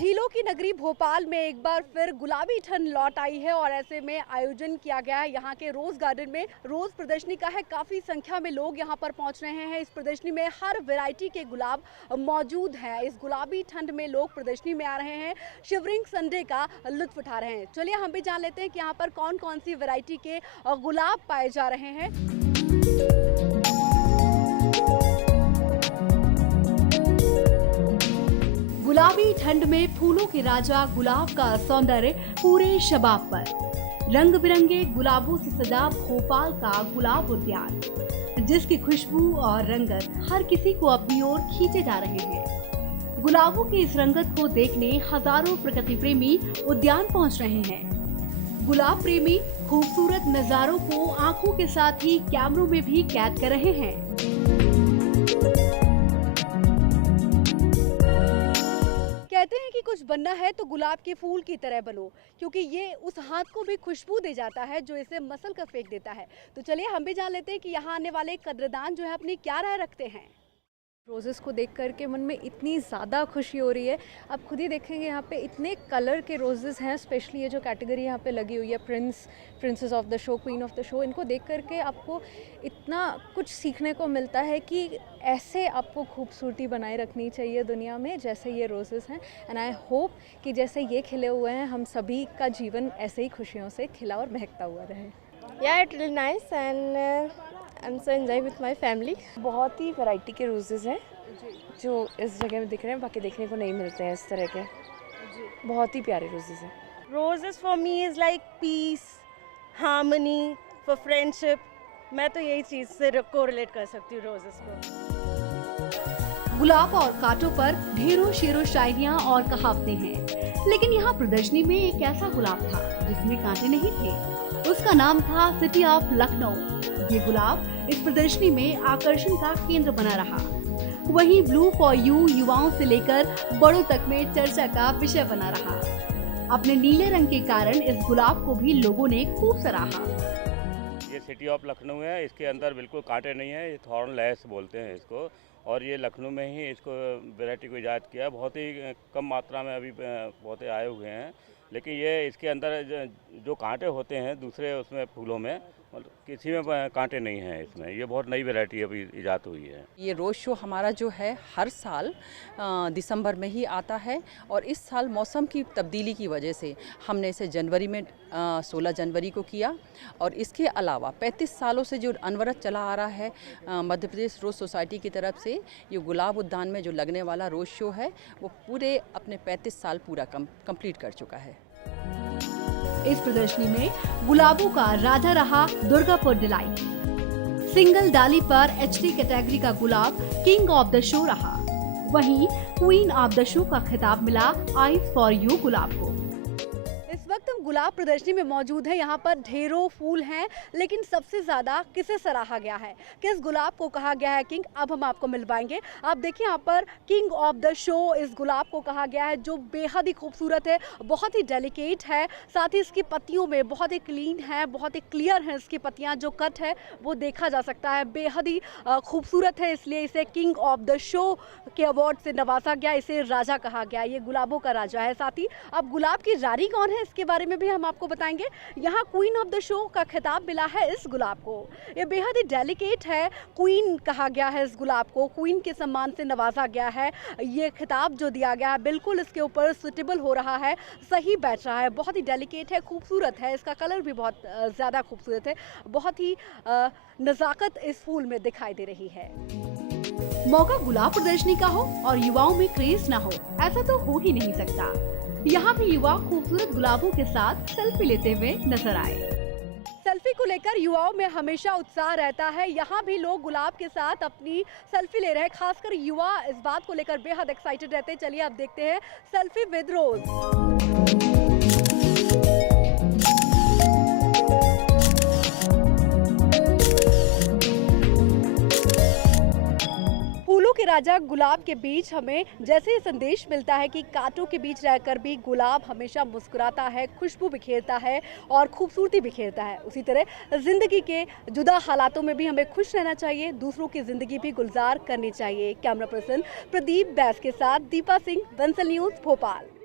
झीलों की नगरी भोपाल में एक बार फिर गुलाबी ठंड लौट आई है और ऐसे में आयोजन किया गया है यहाँ के रोज गार्डन में। रोज प्रदर्शनी का है, काफी संख्या में लोग यहाँ पर पहुँच रहे हैं। इस प्रदर्शनी में हर वैरायटी के गुलाब मौजूद हैं। इस गुलाबी ठंड में लोग प्रदर्शनी में आ रहे हैं, शिवरिंग संडे का लुत्फ उठा रहे हैं। चलिए हम भी जान लेते हैं कि यहाँ पर कौन कौन सी वैरायटी के गुलाब पाए जा रहे हैं। गुलाबी ठंड में फूलों के राजा गुलाब का सौंदर्य पूरे शबाब पर। रंग बिरंगे गुलाबों से सजा भोपाल का गुलाब उद्यान, जिसकी खुशबू और रंगत हर किसी को अपनी ओर खींचे जा रहे हैं। गुलाबों की इस रंगत को देखने हजारों प्रकृति प्रेमी उद्यान पहुंच रहे हैं। गुलाब प्रेमी खूबसूरत नजारों को आंखों के साथ ही कैमरों में भी कैद कर रहे हैं। कहते हैं कि कुछ बनना है तो गुलाब के फूल की तरह बनो, क्योंकि ये उस हाथ को भी खुशबू दे जाता है जो इसे मसल कर फेंक देता है। तो चलिए हम भी जान लेते हैं कि यहाँ आने वाले कद्रदान जो है अपनी क्या राय रखते हैं। रोज़ेस को देख कर के मन में इतनी ज़्यादा खुशी हो रही है। आप खुद ही देखेंगे यहाँ पे इतने कलर के रोज़ेस हैं। स्पेशली ये जो कैटेगरी यहाँ पे लगी हुई है, princess of the show, queen of the show, इनको देख कर के आपको इतना कुछ सीखने को मिलता है कि ऐसे आपको खूबसूरती बनाए रखनी चाहिए दुनिया में जैसे ये रोज़ेस हैं। एंड आई होप कि जैसे ये खिले हुए हैं हम सभी का जीवन ऐसे ही खुशियों से खिला और महकता हुआ रहे। Yeah, it's really nice and I'm so enjoy with my family. बहुत ही वैरायटी के रोजेस हैं जो इस जगह में दिख रहे हैं, बाकी देखने को नहीं मिलते हैं इस तरह के। बहुत ही प्यारे रोजेस हैं। Roses for me is like peace, harmony, for friendship. मैं तो यही चीज़ से कोरिलेट कर सकती हूँ रोजेस को। गुलाब और कांटों पर ढेरों शेरो शायरियाँ और कहावतें हैं, लेकिन यहाँ प्रदर्शनी में एक ऐसा गुलाब था जिसमें कांटे नहीं थे। उसका नाम था सिटी ऑफ लखनऊ। ये गुलाब इस प्रदर्शनी में आकर्षण का केंद्र बना रहा। वहीं ब्लू फॉर यू युवाओं से लेकर बड़ों तक में चर्चा का विषय बना रहा। अपने नीले रंग के कारण इस गुलाब को भी लोगों ने खूब सराहा। ये सिटी ऑफ लखनऊ है, इसके अंदर बिल्कुल कांटे नहीं है, ये थॉर्न लेस बोलते हैं इसको। और ये लखनऊ में ही इसको वैरायटी को ईजाद किया। बहुत ही कम मात्रा में अभी पौधे आए हुए हैं, लेकिन ये इसके अंदर जो कांटे होते हैं दूसरे उसमें फूलों में, मतलब किसी में कांटे नहीं हैं इसमें। ये बहुत नई वैरायटी अभी ईजाद हुई है। ये रोज़ शो हमारा जो है हर साल दिसंबर में ही आता है, और इस साल मौसम की तब्दीली की वजह से हमने इसे जनवरी में 16 जनवरी को किया। और इसके अलावा 35 सालों से जो अनवरत चला आ रहा है मध्य प्रदेश रोज़ सोसाइटी की तरफ से, ये गुलाब उद्यान में जो लगने वाला रोज़ शो है वो पूरे अपने 35 साल पूरा कंप्लीट कर चुका है। इस प्रदर्शनी में गुलाबों का राजा रहा दुर्गापुर डिलाइट। सिंगल डाली पर एचडी कैटेगरी का गुलाब किंग ऑफ द शो रहा। वहीं क्वीन ऑफ द शो का खिताब मिला आइज फॉर यू गुलाब को। इस वक्त हम गुलाब प्रदर्शनी में मौजूद है। यहाँ पर ढेरों फूल हैं, लेकिन सबसे ज्यादा किसे सराहा गया है, किस गुलाब को कहा गया है किंग, अब हम आपको मिलवाएंगे। आप देखिए यहाँ पर किंग ऑफ द शो इस गुलाब को कहा गया है, जो बेहद ही खूबसूरत है, बहुत ही डेलिकेट है। साथ ही इसकी पत्तियों में बहुत ही क्लीन है, बहुत ही क्लियर है इसकी पत्तियाँ, जो कट है वो देखा जा सकता है। बेहद ही खूबसूरत है, इसलिए इसे किंग ऑफ द शो के अवार्ड से नवाजा गया। इसे राजा कहा गया, ये गुलाबों का राजा है। साथ ही अब गुलाब की रानी कौन है इसके बारे में भी हम आपको बताएंगे। यहाँ क्वीन ऑफ द शो का खिताब मिला है इस गुलाब को। ये बेहद ही डेलिकेट है, क्वीन कहा गया है इस गुलाब को, क्वीन के सम्मान से नवाजा गया है। ये खिताब जो दिया गया है बिल्कुल इसके ऊपर सुटेबल हो रहा है, सही बैठ रहा है। बहुत ही डेलिकेट है, खूबसूरत है, इसका कलर भी बहुत ज़्यादा खूबसूरत है। बहुत ही नज़ाकत इस फूल में दिखाई दे रही है। मौका गुलाब प्रदर्शनी का हो और युवाओं में क्रेज ना हो, ऐसा तो हो ही नहीं सकता। यहाँ भी युवा खूबसूरत गुलाबों के साथ सेल्फी लेते हुए नजर आए। सेल्फी को लेकर युवाओं में हमेशा उत्साह रहता है। यहाँ भी लोग गुलाब के साथ अपनी सेल्फी ले रहे हैं, खासकर युवा इस बात को लेकर बेहद एक्साइटेड रहते हैं। चलिए अब देखते हैं सेल्फी विद रोज। ताज़ा गुलाब के बीच हमें जैसे ये संदेश मिलता है कि कांटों के बीच रहकर भी गुलाब हमेशा मुस्कुराता है, खुशबू बिखेरता है और खूबसूरती बिखेरता है, उसी तरह ज़िंदगी के जुदा हालातों में भी हमें खुश रहना चाहिए, दूसरों की ज़िंदगी भी गुलजार करनी चाहिए। कैमरा पर्सन प्रदीप बैस के साथ दीपा सिंह, बंसल न्यूज़, भोपाल।